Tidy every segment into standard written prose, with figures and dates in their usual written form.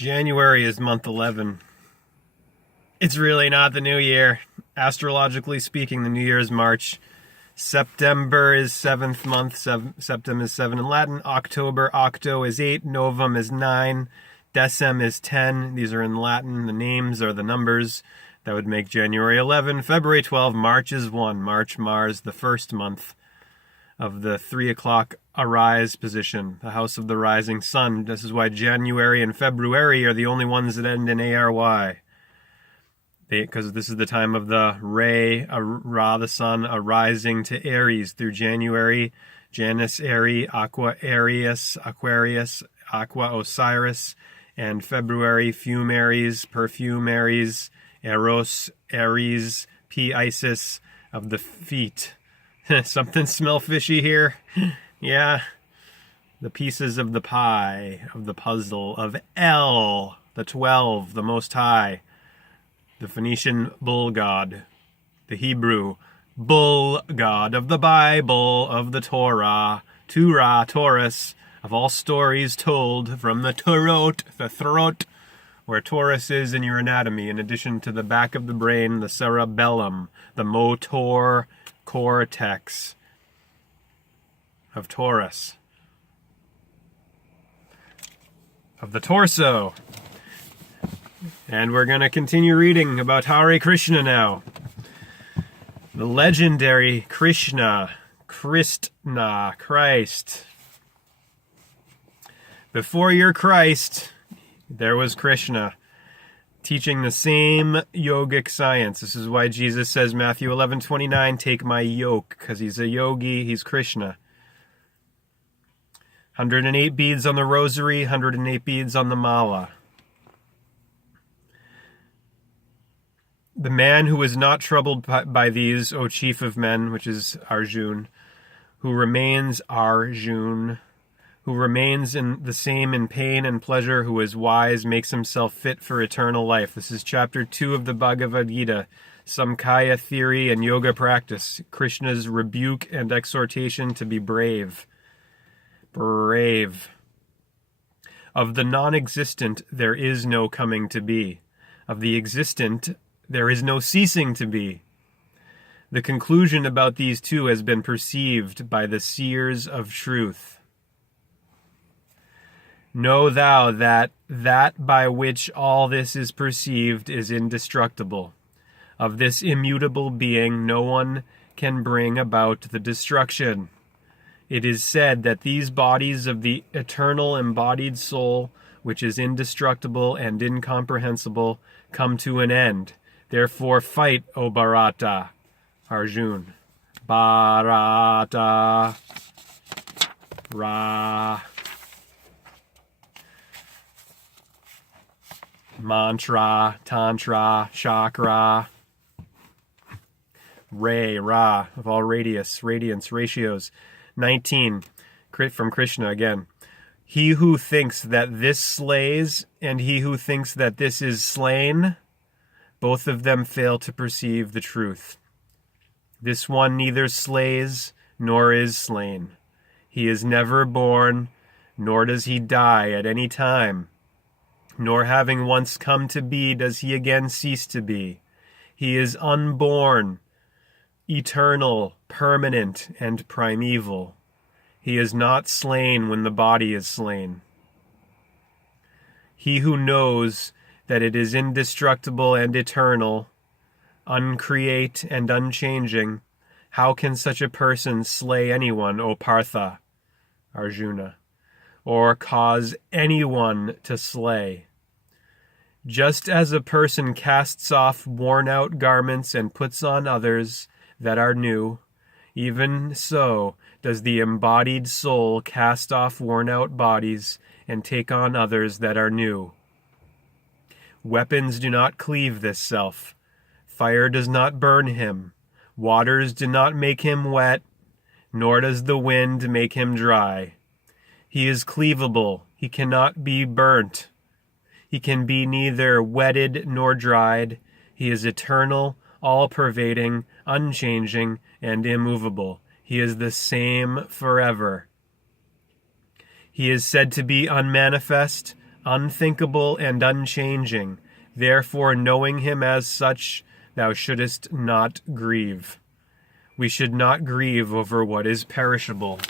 January is month 11. It's really not the new year. Astrologically speaking, the new year is March. September is 7th month. Septem is 7 in Latin. October, octo is 8. Novum is 9. Decem is 10. These are in Latin. The names are the numbers. That would make January 11. February 12. March is 1. March, Mars, the first month of the 3 o'clock arise position, the house of the rising sun. This is why January and February are the only ones that end in ARY. Because this is the time of the Ra, the sun, arising to Aries through January, Janus Aries, Aqua Arius, Aquarius, Aqua Osiris, and February, Fume Aries, Perfume Aries, Eros Aries, P Isis of the feet. Something smell fishy here? Yeah. The pieces of the pie, of the puzzle, of El, the 12, the Most High, the Phoenician bull god, the Hebrew bull god of the Bible, of the Torah, Taurus, of all stories told from the throat, where Taurus is in your anatomy, in addition to the back of the brain, the cerebellum, the motor cortex of Taurus, of the torso. And we're going to continue reading about Hare Krishna now. The legendary Krishna, Christ. Before your Christ, there was Krishna, teaching the same yogic science. This is why Jesus says, Matthew 11:29, take my yoke, because he's a yogi, he's Krishna. 108 beads on the rosary, 108 beads on the mala. The man who is not troubled by these, O chief of men, which is Arjun, who remains in the same in pain and pleasure, who is wise, makes himself fit for eternal life. This is chapter 2 of the BHAGAVAD GITA, Samkhya theory and yoga practice, Krishna's rebuke and exhortation to be brave. Brave. Of the non-existent, there is no coming to be. Of the existent, there is no ceasing to be. The conclusion about these two has been perceived by the seers of truth. Know thou that by which all this is perceived is indestructible. Of this immutable being no one can bring about the destruction. It is said that these bodies of the eternal embodied soul, which is indestructible and incomprehensible, come to an end. Therefore fight, O Bharata. Arjun. Bharata. Ra. Mantra, Tantra, Chakra, Ra, of all radiance, ratios. 19, from Krishna again. He who thinks that this slays, and he who thinks that this is slain, both of them fail to perceive the truth. This one neither slays nor is slain. He is never born, nor does he die at any time. Nor having once come to be, does he again cease to be. He is unborn, eternal, permanent, and primeval. He is not slain when the body is slain. He who knows that it is indestructible and eternal, uncreate and unchanging, how can such a person slay anyone, O Partha, Arjuna, or cause anyone to slay? Just as a person casts off worn-out garments and puts on others that are new, even so does the embodied soul cast off worn-out bodies and take on others that are new. Weapons do not cleave this self. Fire does not burn him. Waters do not make him wet, nor does the wind make him dry. He is cleavable. He cannot be burnt. He can be neither wetted nor dried. He is eternal, all-pervading, unchanging, and immovable. He is the same forever. He is said to be unmanifest, unthinkable and unchanging. Therefore, knowing him as such, thou shouldest not grieve. We should not grieve over what is perishable.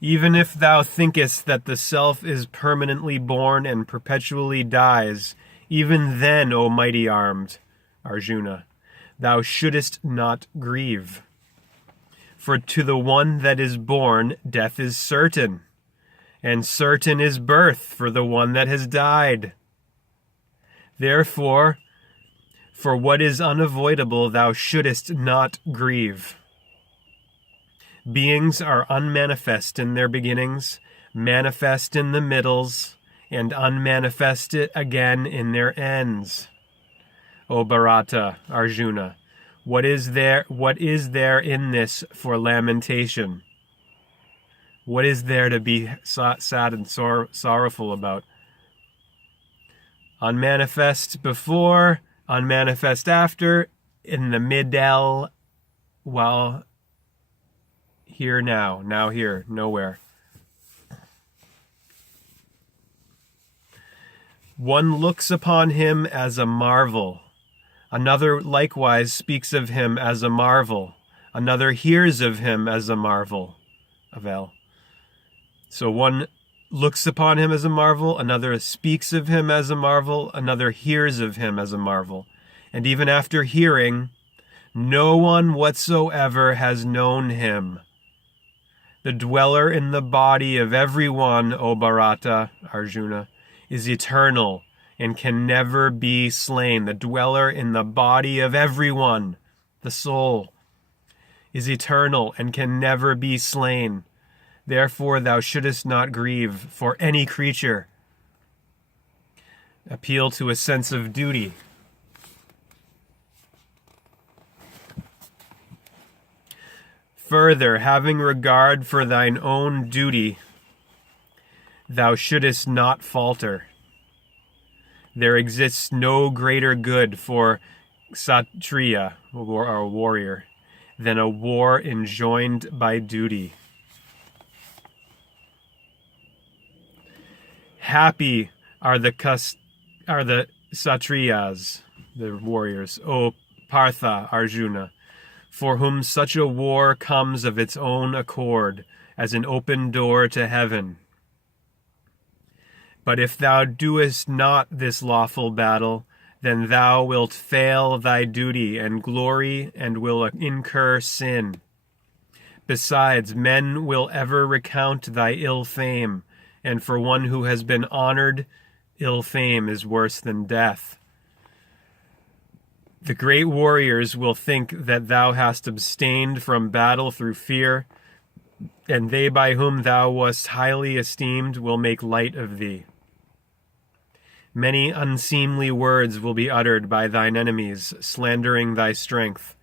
Even if thou thinkest that the self is permanently born and perpetually dies, even then, O mighty armed Arjuna, thou shouldest not grieve. For to the one that is born, death is certain, and certain is birth for the one that has died. Therefore, for what is unavoidable, thou shouldest not grieve. Beings are unmanifest in their beginnings, manifest in the middles, and unmanifested again in their ends. O Bharata, Arjuna, what is there in this for lamentation? What is there to be sad and sorrowful about? Unmanifest before, unmanifest after, in the middle, well, here now here, nowhere. One looks upon him as a marvel. Another likewise speaks of him as a marvel. Another hears of him as a marvel. So one looks upon him as a marvel, another speaks of him as a marvel, another hears of him as a marvel. And even after hearing, no one whatsoever has known him. The dweller in the body of everyone, O Bharata, Arjuna, is eternal and can never be slain. The dweller in the body of everyone, the soul, is eternal and can never be slain. Therefore thou shouldest not grieve for any creature. Appeal to a sense of duty. Further, having regard for thine own duty, thou shouldest not falter. There exists no greater good for Kshatriya, or warrior, than a war enjoined by duty. Happy are the Kshatriyas, the warriors, O Partha, Arjuna, for whom such a war comes of its own accord, as an open door to heaven. But if thou doest not this lawful battle, then thou wilt fail thy duty and glory, and will incur sin. Besides, men will ever recount thy ill fame, and for one who has been honored, ill fame is worse than death. The great warriors will think that thou hast abstained from battle through fear, and they by whom thou wast highly esteemed will make light of thee. Many unseemly words will be uttered by thine enemies, slandering thy strength.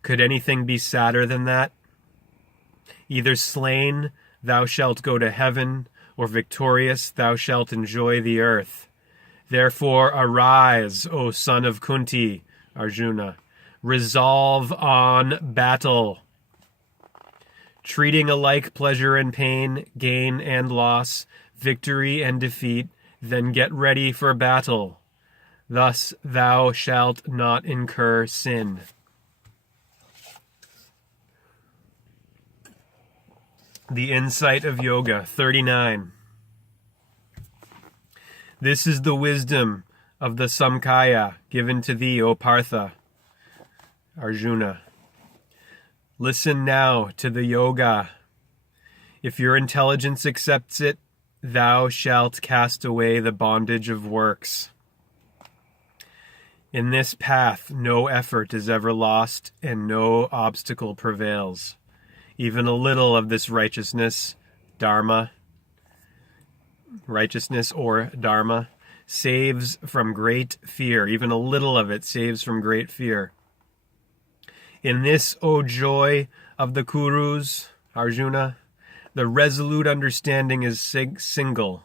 Could anything be sadder than that? Either slain, thou shalt go to heaven, or victorious, thou shalt enjoy the earth. Therefore arise, O son of Kunti, Arjuna, resolve on battle. Treating alike pleasure and pain, gain and loss, victory and defeat, then get ready for battle. Thus thou shalt not incur sin. The Insight of Yoga, 39. This is the wisdom of the Samkhya given to thee, O Partha, Arjuna. Listen now to the yoga. If your intelligence accepts it, thou shalt cast away the bondage of works. In this path, no effort is ever lost, and no obstacle prevails. Even a little of this righteousness, or dharma, saves from great fear. Even a little of it saves from great fear. In this, O joy of the Kurus, Arjuna, the resolute understanding is single,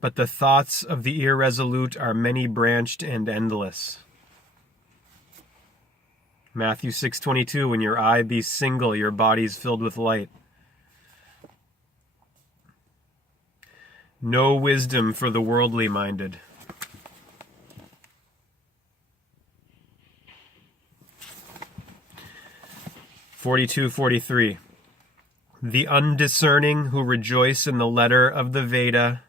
but the thoughts of the irresolute are many-branched and endless. Matthew 6:22, when your eye be single, your body is filled with light. No wisdom for the worldly minded. (42-43). The undiscerning who rejoice in the letter of the Veda,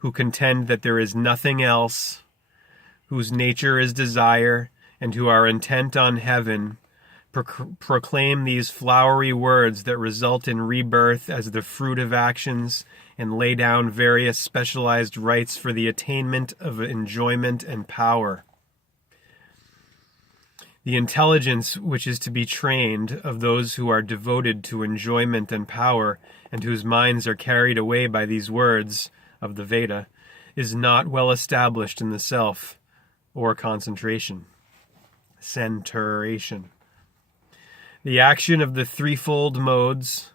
who contend that there is nothing else, whose nature is desire, and who are intent on heaven, proclaim these flowery words that result in rebirth as the fruit of actions, and lay down various specialized rites for the attainment of enjoyment and power. The intelligence which is to be trained of those who are devoted to enjoyment and power, and whose minds are carried away by these words of the Veda, is not well established in the self, or concentration. Centration. The action of the threefold modes,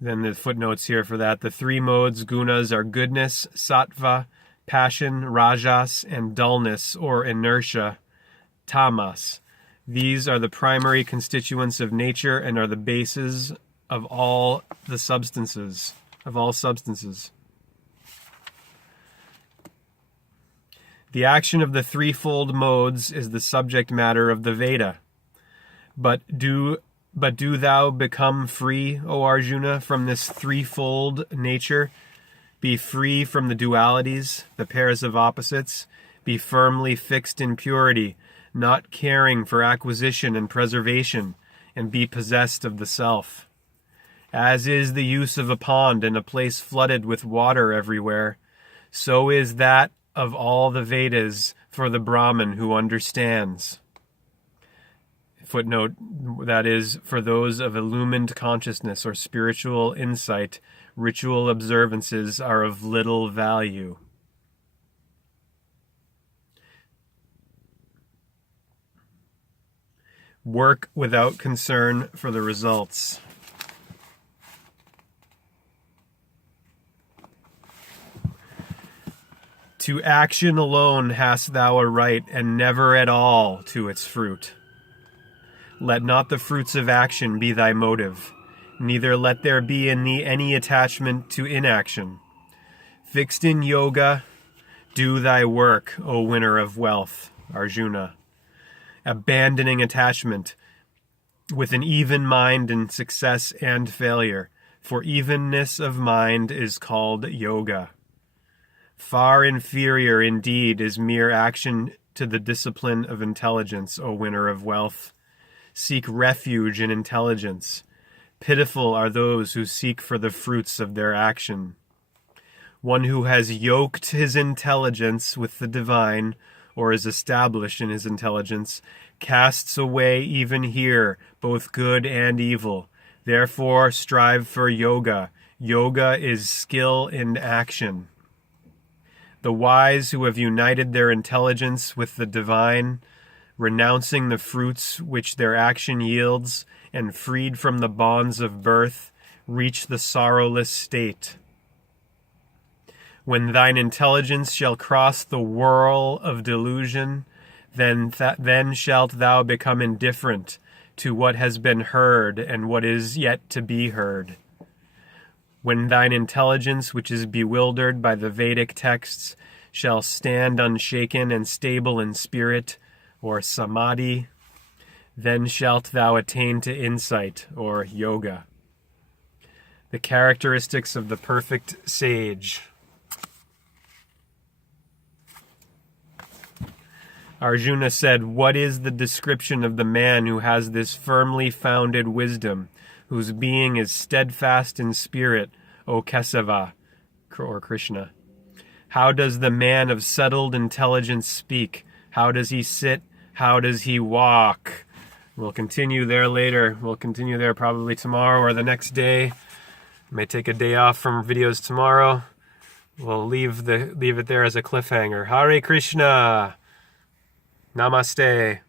then the footnotes here for that, the three modes, gunas, are goodness, sattva, passion, rajas, and dullness, or inertia, tamas. These are the primary constituents of nature and are the bases of all substances. The action of the threefold modes is the subject matter of the Veda. But do thou become free, O Arjuna, from this threefold nature? Be free from the dualities, the pairs of opposites. Be firmly fixed in purity, not caring for acquisition and preservation, and be possessed of the self. As is the use of a pond in a place flooded with water everywhere, so is that of all the Vedas for the Brahmin who understands. Footnote, that is, for those of illumined consciousness or spiritual insight, ritual observances are of little value. Work without concern for the results. To action alone hast thou a right, and never at all to its fruit. Let not the fruits of action be thy motive, neither let there be in thee any attachment to inaction. Fixed in yoga, do thy work, O winner of wealth, Arjuna, abandoning attachment, with an even mind in success and failure, for evenness of mind is called yoga. Far inferior indeed is mere action to the discipline of intelligence, O winner of wealth. Seek refuge in intelligence. Pitiful are those who seek for the fruits of their action. One who has yoked his intelligence with the divine, or is established in his intelligence, casts away even here both good and evil. Therefore strive for yoga. Yoga is skill in action. The wise who have united their intelligence with the divine, renouncing the fruits which their action yields, and freed from the bonds of birth, reach the sorrowless state. When thine intelligence shall cross the whirl of delusion, then shalt thou become indifferent to what has been heard and what is yet to be heard. When thine intelligence, which is bewildered by the Vedic texts, shall stand unshaken and stable in spirit, or samadhi, then shalt thou attain to insight, or yoga. The characteristics of the perfect sage. Arjuna said, "What is the description of the man who has this firmly founded wisdom, whose being is steadfast in spirit, O Kesava," or Krishna? How does the man of settled intelligence speak? How does he sit? How does he walk? We'll continue there later. We'll continue there probably tomorrow or the next day. May take a day off from videos tomorrow. We'll leave it there as a cliffhanger. Hare Krishna. Namaste.